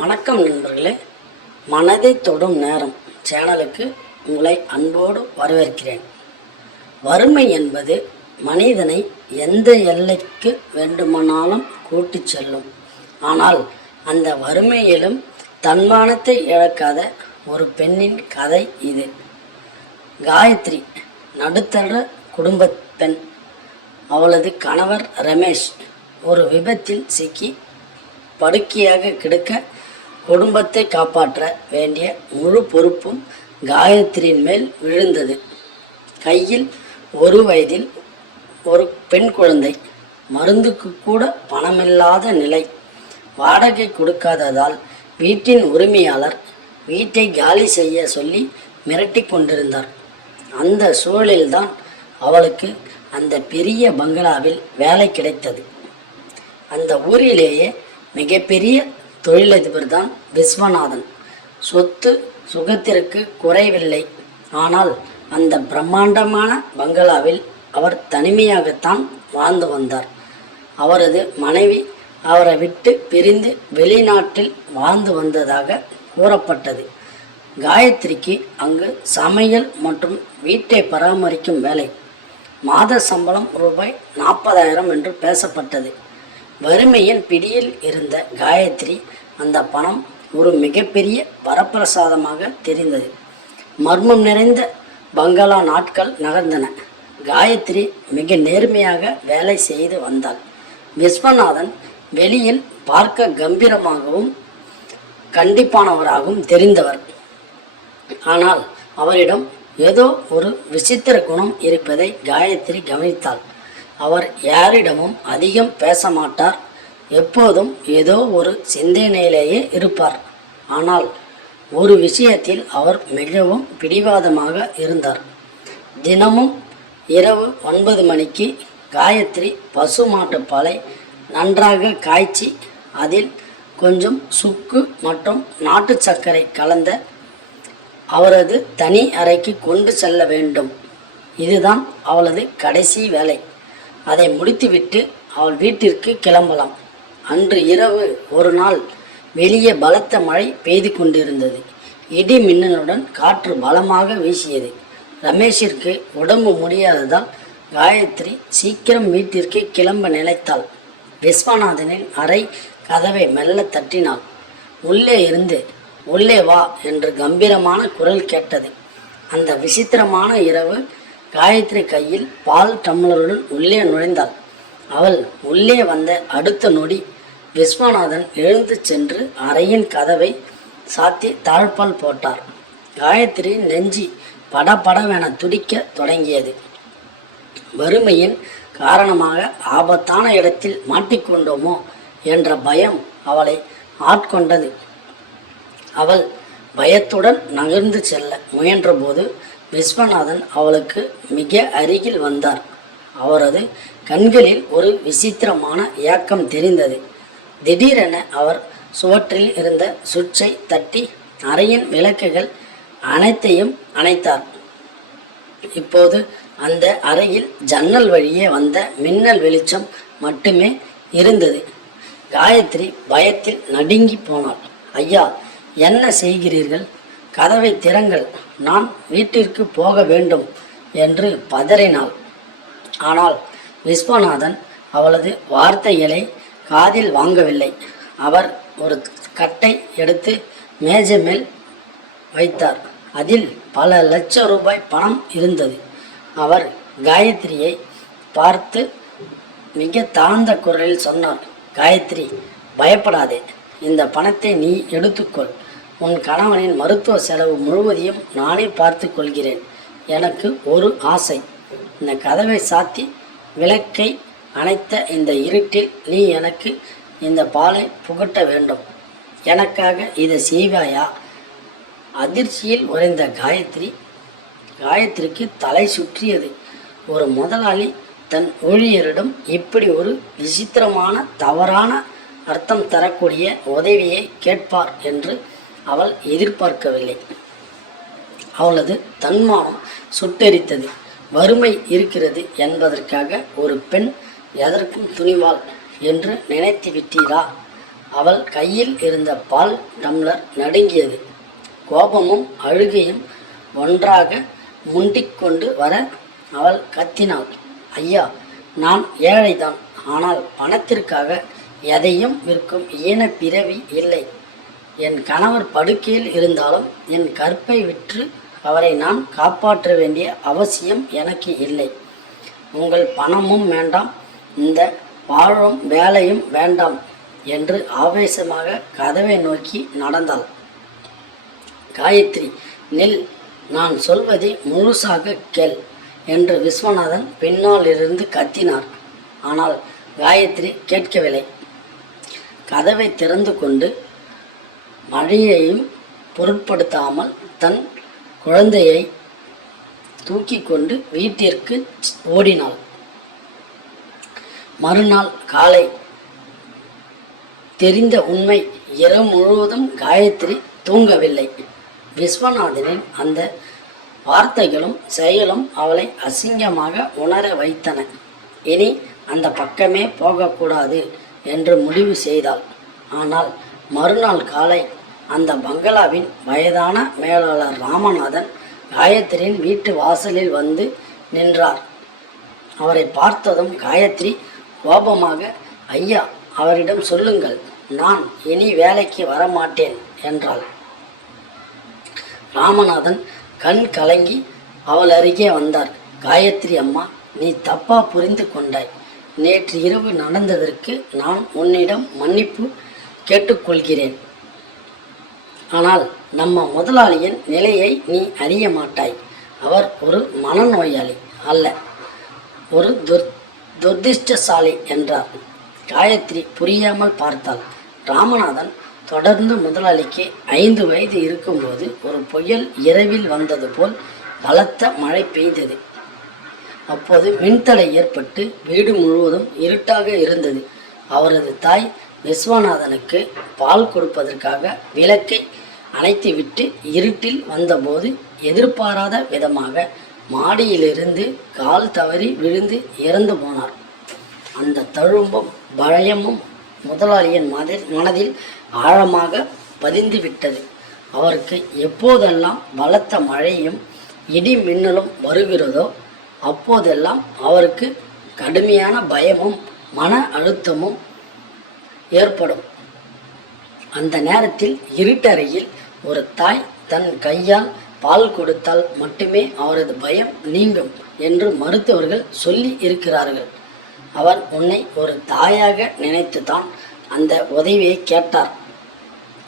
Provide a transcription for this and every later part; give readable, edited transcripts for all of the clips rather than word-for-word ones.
வணக்கம் நண்பர்களே. மனதை தொடும் நேரம் சேனலுக்கு உங்களை அன்போடு வரவேற்கிறேன். வறுமை என்பது மனிதனை எந்த எல்லைக்கு வேண்டுமானாலும் கூட்டிச் செல்லும். ஆனால் அந்த வறுமையிலும் தன்மானத்தை இழக்காத ஒரு பெண்ணின் கதை இது. காயத்ரி நடுத்தர குடும்ப பெண். அவளது கணவர் ரமேஷ் ஒரு விபத்தில் சிக்கி படுக்கையாக கிடக்க குடும்பத்தை காப்பாற்ற வேண்டிய முழு பொறுப்பும் காயத்ரியின் மேல் விழுந்தது. கையில் 1 வயதில் ஒரு பெண் குழந்தை, மருந்துக்கு கூட பணமில்லாத நிலை. வாடகை கொடுக்காததால் வீட்டின் உரிமையாளர் வீட்டை காலி செய்ய சொல்லி மிரட்டி கொண்டிருந்தார். அந்த சூழலில்தான் அவளுக்கு அந்த பெரிய பங்களாவில் வேலை கிடைத்தது. அந்த ஊரிலேயே மிகப்பெரிய தொழிலதிபர் தான் விஸ்வநாதன். சொத்து சுகத்திற்கு குறைவில்லை. ஆனால் அந்த பிரம்மாண்டமான பங்களாவில் அவர் தனிமையாகத்தான் வாழ்ந்து வந்தார். அவரது மனைவி அவரை விட்டு பிரிந்து வெளிநாட்டில் வாழ்ந்து வந்ததாக கூறப்பட்டது. காயத்ரிக்கு அங்கு சமையல் மற்றும் வீட்டை பராமரிக்கும் வேலை. மாத சம்பளம் ரூபாய் 40,000 என்று பேசப்பட்டது. வறுமையின் பிடியில் இருந்த காயத்ரி அந்த பணம் ஒரு மிகப்பெரிய வரப்பிரசாதமாக தெரிந்தது. மர்மம் நிறைந்த பங்களா நாட்கள் நகர்ந்தன. காயத்ரி மிக நேர்மையாக வேலை செய்து வந்தாள். விஸ்வநாதன் வெளியில் பார்க்க கம்பீரமாகவும் கண்டிப்பானவராகவும் தெரிந்தவர். ஆனால் அவரிடம் ஏதோ ஒரு விசித்திர குணம் இருப்பதை காயத்ரி கவனித்தாள். அவர் யாரிடமும் அதிகம் பேச மாட்டார். எப்போதும் ஏதோ ஒரு சிந்தனையிலேயே இருப்பார். ஆனால் ஒரு விஷயத்தில் அவர் மிகவும் பிடிவாதமாக இருந்தார். தினமும் இரவு 9 மணிக்கு காயத்ரி பசு மாட்டுப்பாலை நன்றாக காய்ச்சி அதில் கொஞ்சம் சுக்கு மற்றும் நாட்டு சர்க்கரை கலந்த அவரது தனி அறைக்கு கொண்டு செல்ல வேண்டும். இதுதான் அவளது கடைசி வேலை. அதை முடித்துவிட்டு அவள் வீட்டிற்கு கிளம்பலாம். அன்று இரவு ஒரு நாள் வெளியே பலத்த மழை பெய்து கொண்டிருந்தது. இடி மின்னலுடன் காற்று பலமாக வீசியது. ரமேஷிற்கு உடம்பு முடியாததால் காயத்ரி சீக்கிரம் வீட்டிற்கு கிளம்ப நினைத்தாள். விஸ்வநாதனின் அறை கதவை மெல்ல தட்டினாள். உள்ளே இருந்து உள்ளே வா என்று கம்பீரமான குரல் கேட்டது. அந்த விசித்திரமான இரவு காயத்ரி கையில் பால் டம்ளருடன் உள்ளே நுழைந்தாள். அவள் உள்ளே வந்த அடுத்த நொடி விஸ்வநாதன் எழுந்து சென்று அறையின் கதவை சாத்தி தாழ்பால் போட்டார். காயத்ரி நெஞ்சி படபடவென துடிக்க தொடங்கியது. வறுமையின் காரணமாக ஆபத்தான இடத்தில் மாட்டிக்கொண்டோமோ என்ற பயம் அவளை ஆட்கொண்டது. அவள் பயத்துடன் நகர்ந்து செல்ல முயன்றபோது விஸ்வநாதன் அவளுக்கு மிக அருகில் வந்தார். அவரது கண்களில் ஒரு விசித்திரமான ஏக்கம் தெரிந்தது. திடீரென அவர் சுவற்றில் இருந்த சுவிட்சை தட்டி அறையின் விளக்குகள் அனைத்தையும் அணைத்தார். இப்போது அந்த அறையில் ஜன்னல் வழியே வந்த மின்னல் வெளிச்சம் மட்டுமே இருந்தது. காயத்ரி பயத்தில் நடுங்கி போனாள். ஐயா, என்ன செய்கிறீர்கள்? கதவை திறங்கள், நான் வீட்டிற்கு போக வேண்டும் என்று பதறினாள். ஆனால் விஸ்வநாதன் அவளது வார்த்தைகளை காதில் வாங்கவில்லை. அவர் ஒரு கட்டை எடுத்து மேஜை மேல் வைத்தார். அதில் பல லட்சம் ரூபாய் பணம் இருந்தது. அவர் காயத்ரியை பார்த்து மிக தாழ்ந்த குரலில் சொன்னார். காயத்ரி, பயப்படாதே. இந்த பணத்தை நீ எடுத்துக்கொள். உன் கணவனின் மருத்துவ செலவு முழுவதையும் நானே பார்த்து கொள்கிறேன். எனக்கு ஒரு ஆசை. இந்த கதவை சாத்தி விளக்கை அணைத்த இந்த இருட்டில் நீ எனக்கு இந்த பாலை புகட்ட வேண்டும். எனக்காக இதை செய்வாயா? அதிர்ச்சியில் உறைந்த காயத்ரிக்கு தலை சுற்றியது. ஒரு முதலாளி தன் ஊழியரிடம் இப்படி ஒரு விசித்திரமான தவறான அர்த்தம் தரக்கூடிய உதவியை கேட்பார் என்று அவள் எதிர்பார்க்கவில்லை. அவளது தன்மானம் சுட்டெரித்தது. வறுமை இருக்கிறது என்பதற்காக ஒரு பெண் எதற்கும் துணிவாள் என்று நினைத்து விட்டீரா? அவள் கையில் இருந்த பால் டம்ளர் நடுங்கியது. கோபமும் அழுகையும் ஒன்றாக முண்டிக்கொண்டு வர அவள் கத்தினாள். ஐயா, நான் ஏழைதான். ஆனால் பணத்திற்காக எதையும் விற்கும் ஈன பிறவி இல்லை. என் கணவர் படுக்கையில் இருந்தாலும் என் கற்பை விற்று அவரை நான் காப்பாற்ற வேண்டிய அவசியம் எனக்கு இல்லை. உங்கள் பணமும் வேண்டாம், இந்த வாழும் வேலையும் வேண்டாம் என்று ஆவேசமாக கதவை நோக்கி நடந்தாள். காயத்ரி, நில், நான் சொல்வதை முழுசாக கேள் என்று விஸ்வநாதன் பின்னால் இருந்து கத்தினார். ஆனால் காயத்ரி கேட்கவில்லை. கதவை திறந்து கொண்டு மழையையும் பொருட்படுத்தாமல் தன் குழந்தையை தூக்கி கொண்டு வீட்டிற்கு ஓடினாள். மறுநாள் காலை தெரிந்த உண்மை. இரவு முழுவதும் காயத்ரி தூங்கவில்லை. விஸ்வநாதனின் அந்த வார்த்தைகளும் செயலும் அவளை அசிங்கமாக உணர வைத்தன. இனி அந்த பக்கமே போகக்கூடாது என்று முடிவு செய்தாள். ஆனால் மறுநாள் காலை அந்த பங்களாவின் வயதான மேலாளர் ராமநாதன் காயத்ரியின் வீட்டு வாசலில் வந்து நின்றார். அவரை பார்த்ததும் காயத்ரி கோபமாக, ஐயா, அவரிடம் சொல்லுங்கள், நான் இனி வேலைக்கு வரமாட்டேன் என்றாள். ராமநாதன் கண் கலங்கி அவள் அருகே வந்தார். காயத்ரி அம்மா, நீ தப்பா புரிந்து கொண்டாய். நேற்று இரவு நடந்ததற்கு நான் உன்னிடம் மன்னிப்பு கேட்டுக்கொள்கிறேன். ஆனால் நம்ம முதலாளியின் நிலையை நீ அறிய மாட்டாய். அவர் ஒரு மனநோயாளி அல்ல, ஒரு துர்திஷ்டசாலி என்றார். காயத்ரி புரியாமல் பார்த்தாள். ராமநாதன் தொடர்ந்து முதலாளிக்கு 5 வயது இருக்கும்போது ஒரு புயல் இரவில் வந்தது போல் பலத்த மழை பெய்தது. அப்போது மின்தடை ஏற்பட்டு வீடு முழுவதும் இருட்டாக இருந்தது. அவரது தாய் விஸ்வநாதனுக்கு பால் கொடுப்பதற்காக விளக்கை அணைத்துவிட்டு இருட்டில் வந்தபோது எதிர்பாராத விதமாக மாடியிலிருந்து கால் தவறி விழுந்து இறந்து போனார். அந்த தழும்பும் பயமும் முதலாளியின் மனதில் ஆழமாக பதிந்து விட்டது. அவருக்கு எப்போதெல்லாம் பலத்த மழையும் இடி மின்னலும் வருகிறதோ அப்போதெல்லாம் அவருக்கு கடுமையான பயமும் மன அழுத்தமும் ஏற்படும். அந்த நேரத்தில் இருட்டறையில் ஒரு தாய் தன் கையால் பால் கொடுத்தால் மட்டுமே அவரது பயம் நீங்கும் என்று மருத்துவர்கள் சொல்லி இருக்கிறார்கள். அவர் உன்னை ஒரு தாயாக நினைத்துதான் அந்த உதவியை கேட்டார்.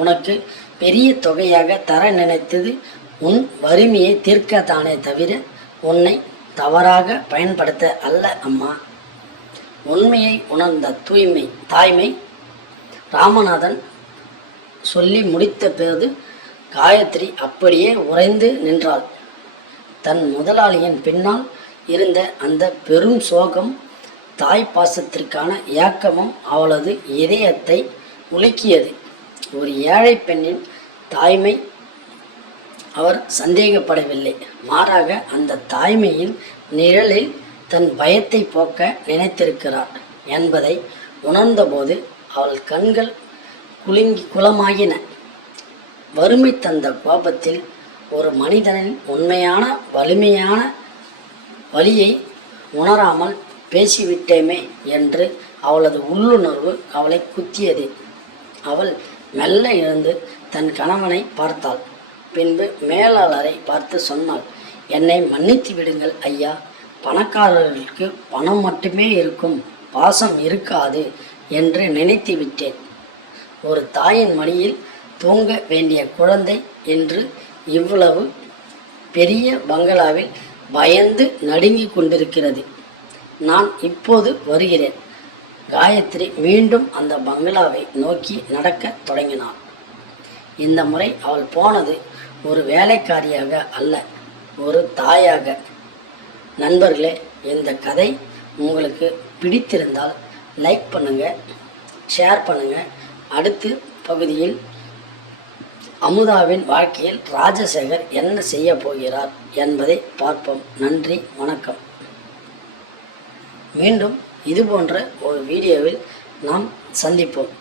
உனக்கு பெரிய தொகையாக தர நினைத்தது உன் வறுமையை தீர்க்கத்தானே தவிர உன்னை தவறாக பயன்படுத்த அல்ல அம்மா. உண்மையை உணர்ந்த தாய்மை ராமநாதன் சொல்லி முடித்த பிறகு காயத்ரி அப்படியே உறைந்து நின்றாள். தன் முதலாளியின் பின்னால் இருந்த அந்த பெரும் சோகம், தாய் பாசத்திற்கான ஏக்கமும் அவளது இதயத்தை உலுக்கியது. ஒரு ஏழை பெண்ணின் தாய்மை அவர் சந்தேகப்படவில்லை. மாறாக அந்த தாய்மையின் நிழலில் தன் பயத்தை போக்க நினைத்திருக்கிறார் என்பதை உணர்ந்தபோது அவள் கண்கள் குளமாகின. வறுமை தந்த கோபத்தில் ஒரு மனிதனின் உண்மையான வலிமையான வலியை உணராமல் பேசிவிட்டேமே என்று அவளது உள்ளுணர்வு அவளை குத்தியது. அவள் மெல்ல எழுந்து தன் கணவனை பார்த்தாள். பின்பு மேலாளரை பார்த்து சொன்னாள், என்னை மன்னித்து விடுங்கள் ஐயா. பணக்காரர்களுக்கு பணம் மட்டுமே இருக்கும், பாசம் இருக்காது என்று நினைத்து விட்டேன். ஒரு தாயின் மடியில் தூங்க வேண்டிய குழந்தை என்று இவ்வளவு பெரிய பங்களாவில் பயந்து நடுங்கி கொண்டிருக்கிறது. நான் இப்போது வருகிறேன். காயத்ரி மீண்டும் அந்த பங்களாவை நோக்கி நடக்க தொடங்கினாள். இந்த முறை அவள் போனது ஒரு வேலைக்காரியாக அல்ல, ஒரு தாயாக. நண்பர்களே, இந்த கதை உங்களுக்கு பிடித்திருந்தால் லைக் பண்ணுங்கள், ஷேர் பண்ணுங்கள். அடுத்த பகுதியில் அமுதாவின் வாழ்க்கையில் ராஜசேகர் என்ன செய்ய போகிறார் என்பதை பார்ப்போம். நன்றி, வணக்கம். மீண்டும் இதுபோன்ற ஒரு வீடியோவில் நாம் சந்திப்போம்.